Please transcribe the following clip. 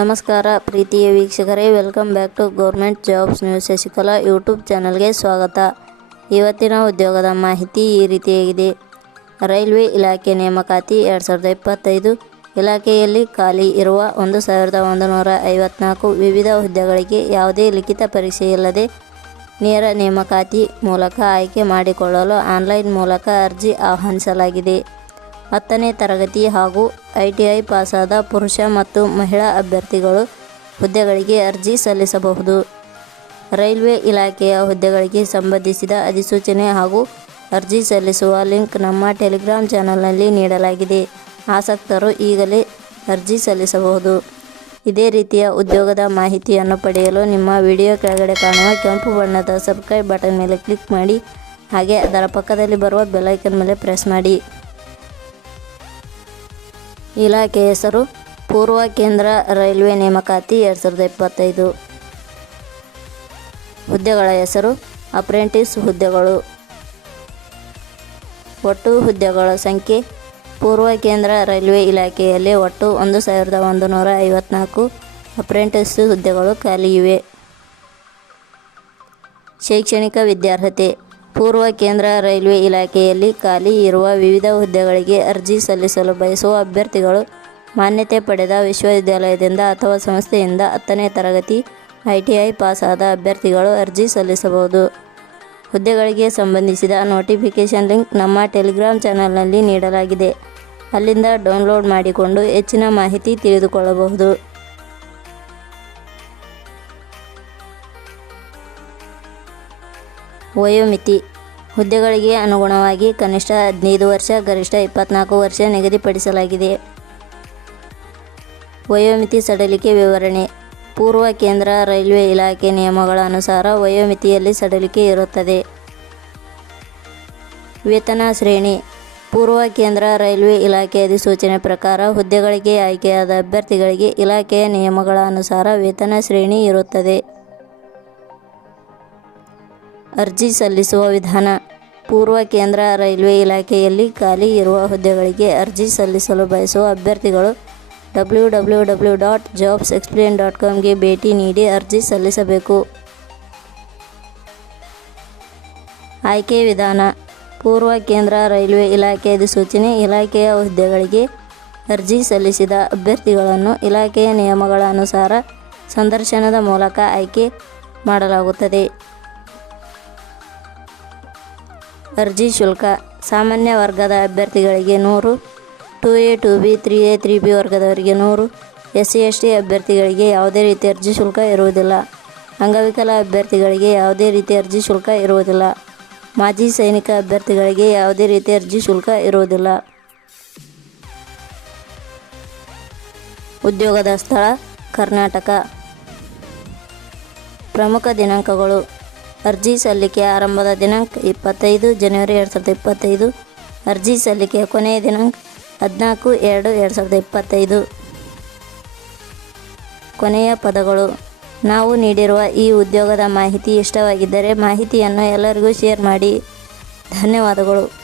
ನಮಸ್ಕಾರ ಪ್ರೀತಿಯ ವೀಕ್ಷಕರೇ welcome back to government jobs news Shashikala YouTube ಚಾನಲ್ಗೆ ಸ್ವಾಗತ. ಇವತ್ತಿನ ಉದ್ಯೋಗದ ಮಾಹಿತಿ ಈ ರೀತಿಯಾಗಿದೆ ರೈಲ್ವೆ ಇಲಾಖೆ ನೇಮಕಾತಿ ಎರಡು ಸಾವಿರದ ಇಪ್ಪತ್ತೈದು ಇಲಾಖೆಯಲ್ಲಿ ಖಾಲಿ ಇರುವ ಒಂದು ಸಾವಿರದ ಒಂದು ನೂರ ಐವತ್ನಾಲ್ಕು ವಿವಿಧ ಹುದ್ದೆಗಳಿಗೆ ಯಾವುದೇ ಲಿಖಿತ ಪರೀಕ್ಷೆ ಇಲ್ಲದೆ ನೇರ ನೇಮಕಾತಿ ಮೂಲಕ ಆಯ್ಕೆ ಮಾಡಿಕೊಳ್ಳಲು ಆನ್ಲೈನ್ ಮೂಲಕ ಅರ್ಜಿ ಆಹ್ವಾನಿಸಲಾಗಿದೆ. ಹತ್ತನೇ ತರಗತಿ ಹಾಗೂ ಐ ಟಿ ಐ ಪಾಸಾದ ಪುರುಷ ಮತ್ತು ಮಹಿಳಾ ಅಭ್ಯರ್ಥಿಗಳು ಹುದ್ದೆಗಳಿಗೆ ಅರ್ಜಿ ಸಲ್ಲಿಸಬಹುದು. ರೈಲ್ವೆ ಇಲಾಖೆಯ ಹುದ್ದೆಗಳಿಗೆ ಸಂಬಂಧಿಸಿದ ಅಧಿಸೂಚನೆ ಹಾಗೂ ಅರ್ಜಿ ಸಲ್ಲಿಸುವ ಲಿಂಕ್ ನಮ್ಮ ಟೆಲಿಗ್ರಾಮ್ ಚಾನಲ್ನಲ್ಲಿ ನೀಡಲಾಗಿದೆ. ಆಸಕ್ತರು ಈಗಲೇ ಅರ್ಜಿ ಸಲ್ಲಿಸಬಹುದು. ಇದೇ ರೀತಿಯ ಉದ್ಯೋಗದ ಮಾಹಿತಿಯನ್ನು ಪಡೆಯಲು ನಿಮ್ಮ ವಿಡಿಯೋ ಕೆಳಗಡೆ ಕಾಣುವ ಕೆಂಪು ಬಣ್ಣದ ಸಬ್ಸ್ಕ್ರೈಬ್ ಬಟನ್ ಮೇಲೆ ಕ್ಲಿಕ್ ಮಾಡಿ, ಹಾಗೆ ಅದರ ಪಕ್ಕದಲ್ಲಿ ಬರುವ ಬೆಲ್ಲೈಕನ್ ಮೇಲೆ ಪ್ರೆಸ್ ಮಾಡಿ. ಇಲಾಖೆ ಹೆಸರು ಪೂರ್ವ ಕೇಂದ್ರ ರೈಲ್ವೆ ನೇಮಕಾತಿ ಎರಡು ಸಾವಿರದ ಇಪ್ಪತ್ತೈದು. ಹುದ್ದೆಗಳ ಹೆಸರು ಅಪ್ರೆಂಟಿಸ್ ಹುದ್ದೆಗಳು. ಒಟ್ಟು ಹುದ್ದೆಗಳ ಸಂಖ್ಯೆ ಪೂರ್ವ ಕೇಂದ್ರ ರೈಲ್ವೆ ಇಲಾಖೆಯಲ್ಲಿ ಒಟ್ಟು ಒಂದು ಸಾವಿರದ ಒಂದು ನೂರ ಐವತ್ನಾಲ್ಕು ಅಪ್ರೆಂಟಿಸ್ ಹುದ್ದೆಗಳು ಖಾಲಿ ಇವೆ. ಶೈಕ್ಷಣಿಕ ವಿದ್ಯಾರ್ಹತೆ ಪೂರ್ವ ಕೇಂದ್ರ ರೈಲ್ವೆ ಇಲಾಖೆಯಲ್ಲಿ ಖಾಲಿ ಇರುವ ವಿವಿಧ ಹುದ್ದೆಗಳಿಗೆ ಅರ್ಜಿ ಸಲ್ಲಿಸಲು ಬಯಸುವ ಅಭ್ಯರ್ಥಿಗಳು ಮಾನ್ಯತೆ ಪಡೆದ ವಿಶ್ವವಿದ್ಯಾಲಯದಿಂದ ಅಥವಾ ಸಂಸ್ಥೆಯಿಂದ ಹತ್ತನೇ ತರಗತಿ ಐ ಟಿ ಐ ಪಾಸಾದ ಅಭ್ಯರ್ಥಿಗಳು ಅರ್ಜಿ ಸಲ್ಲಿಸಬಹುದು. ಹುದ್ದೆಗಳಿಗೆ ಸಂಬಂಧಿಸಿದ ನೋಟಿಫಿಕೇಷನ್ ಲಿಂಕ್ ನಮ್ಮ ಟೆಲಿಗ್ರಾಮ್ ಚಾನಲ್ನಲ್ಲಿ ನೀಡಲಾಗಿದೆ. ಅಲ್ಲಿಂದ ಡೌನ್ಲೋಡ್ ಮಾಡಿಕೊಂಡು ಹೆಚ್ಚಿನ ಮಾಹಿತಿ ತಿಳಿದುಕೊಳ್ಳಬಹುದು. ವಯೋಮಿತಿ. ಹುದ್ದೆಗಳಿಗೆ ಅನುಗುಣವಾಗಿ ಕನಿಷ್ಠ ಹದಿನೈದು ವರ್ಷ, ಗರಿಷ್ಠ ಇಪ್ಪತ್ನಾಲ್ಕು ವರ್ಷ ನಿಗದಿಪಡಿಸಲಾಗಿದೆ. ವಯೋಮಿತಿ ಸಡಲಿಕೆ ವಿವರಣೆ. ಪೂರ್ವ ಕೇಂದ್ರ ರೈಲ್ವೆ ಇಲಾಖೆ ನಿಯಮಗಳ ಅನುಸಾರ ವಯೋಮಿತಿಯಲ್ಲಿ ಸಡಲಿಕೆ ಇರುತ್ತದೆ. ವೇತನ ಶ್ರೇಣಿ. ಪೂರ್ವ ಕೇಂದ್ರ ರೈಲ್ವೆ ಇಲಾಖೆ ಅಧಿಸೂಚನೆ ಪ್ರಕಾರ ಹುದ್ದೆಗಳಿಗೆ ಆಯ್ಕೆಯಾದ ಅಭ್ಯರ್ಥಿಗಳಿಗೆ ಇಲಾಖೆಯ ನಿಯಮಗಳ ಅನುಸಾರ ವೇತನ ಶ್ರೇಣಿ ಇರುತ್ತದೆ. ಅರ್ಜಿ ಸಲ್ಲಿಸುವ ವಿಧಾನ. ಪೂರ್ವ ಕೇಂದ್ರ ರೈಲ್ವೆ ಇಲಾಖೆಯಲ್ಲಿ ಖಾಲಿ ಇರುವ ಹುದ್ದೆಗಳಿಗೆ ಅರ್ಜಿ ಸಲ್ಲಿಸಲು ಬಯಸುವ ಅಭ್ಯರ್ಥಿಗಳು W W W dot jobs explain dot ಕಾಮ್ಗೆ ಭೇಟಿ ನೀಡಿ ಅರ್ಜಿ ಸಲ್ಲಿಸಬೇಕು. ಆಯ್ಕೆ ವಿಧಾನ. ಪೂರ್ವ ಕೇಂದ್ರ ರೈಲ್ವೆ ಇಲಾಖೆ ಅಧಿಸೂಚನೆ ಇಲಾಖೆಯ ಹುದ್ದೆಗಳಿಗೆ ಅರ್ಜಿ ಸಲ್ಲಿಸಿದ ಅಭ್ಯರ್ಥಿಗಳನ್ನು ಇಲಾಖೆಯ ನಿಯಮಗಳ ಅನುಸಾರ ಸಂದರ್ಶನದ ಮೂಲಕ ಆಯ್ಕೆ ಮಾಡಲಾಗುತ್ತದೆ. ಅರ್ಜಿ ಶುಲ್ಕ. ಸಾಮಾನ್ಯ ವರ್ಗದ ಅಭ್ಯರ್ಥಿಗಳಿಗೆ ನೂರು two A two B three A three B ವರ್ಗದವರಿಗೆ ನೂರು ಎಸ್ ಸಿ ಎಸ್ ಟಿ ಅಭ್ಯರ್ಥಿಗಳಿಗೆ ಯಾವುದೇ ರೀತಿ ಅರ್ಜಿ ಶುಲ್ಕ ಇರುವುದಿಲ್ಲ. ಅಂಗವಿಕಲ ಅಭ್ಯರ್ಥಿಗಳಿಗೆ ಯಾವುದೇ ರೀತಿ ಅರ್ಜಿ ಶುಲ್ಕ ಇರುವುದಿಲ್ಲ. ಮಾಜಿ ಸೈನಿಕ ಅಭ್ಯರ್ಥಿಗಳಿಗೆ ಯಾವುದೇ ರೀತಿ ಅರ್ಜಿ ಶುಲ್ಕ ಇರುವುದಿಲ್ಲ. ಉದ್ಯೋಗದ ಸ್ಥಳ ಕರ್ನಾಟಕ. ಪ್ರಮುಖ ದಿನಾಂಕಗಳು. ಅರ್ಜಿ ಸಲ್ಲಿಕೆ ಆರಂಭದ ದಿನಾಂಕ ಇಪ್ಪತ್ತೈದು ಜನವರಿ ಎರಡು ಸಾವಿರದ ಇಪ್ಪತ್ತೈದು. ಅರ್ಜಿ ಸಲ್ಲಿಕೆಯ ಕೊನೆಯ ದಿನಾಂಕ ಹದಿನಾಲ್ಕು ಎರಡು ಎರಡು ಸಾವಿರದ ಇಪ್ಪತ್ತೈದು. ಕೊನೆಯ ಪದಗಳು. ನಾವು ನೀಡಿರುವ ಈ ಉದ್ಯೋಗದ ಮಾಹಿತಿ ಇಷ್ಟವಾಗಿದ್ದರೆ ಮಾಹಿತಿಯನ್ನು ಎಲ್ಲರಿಗೂ ಶೇರ್ ಮಾಡಿ. ಧನ್ಯವಾದಗಳು.